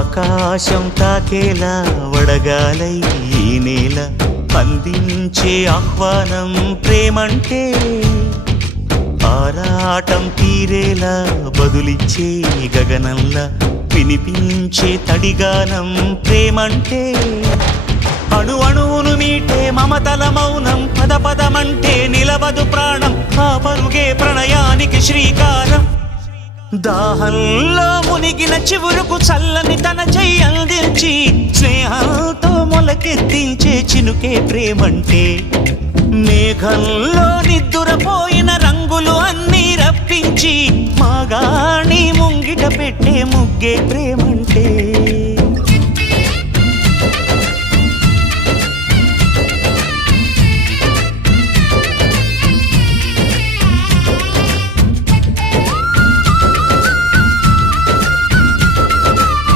ఆకాశం తాకేలా వడగాలై ఈ నేల అందించే ఆహ్వానం ప్రేమంటే ఆరాటం తీరేలా బదులిచ్చే గగనంలా వినిపించే తడిగానం ప్రేమంటే అణు అణువును మీటే మమతల మౌనం పద పదమంటే నిలవదు ప్రాణం ఆ పరుగే ప్రణయానికి శ్రీకారం దాహంలో మునిగిన చివురుకు చల్లని తన చెయ్యి అందించి స్నేహంతో మొలకెత్తించే చినుకే ప్రేమంటే మేఘంలో నిద్దురపోయిన రంగులు అన్నీ రప్పించి మాగాణి ముంగిట పెట్టే ముగ్గే ప్రేమంటే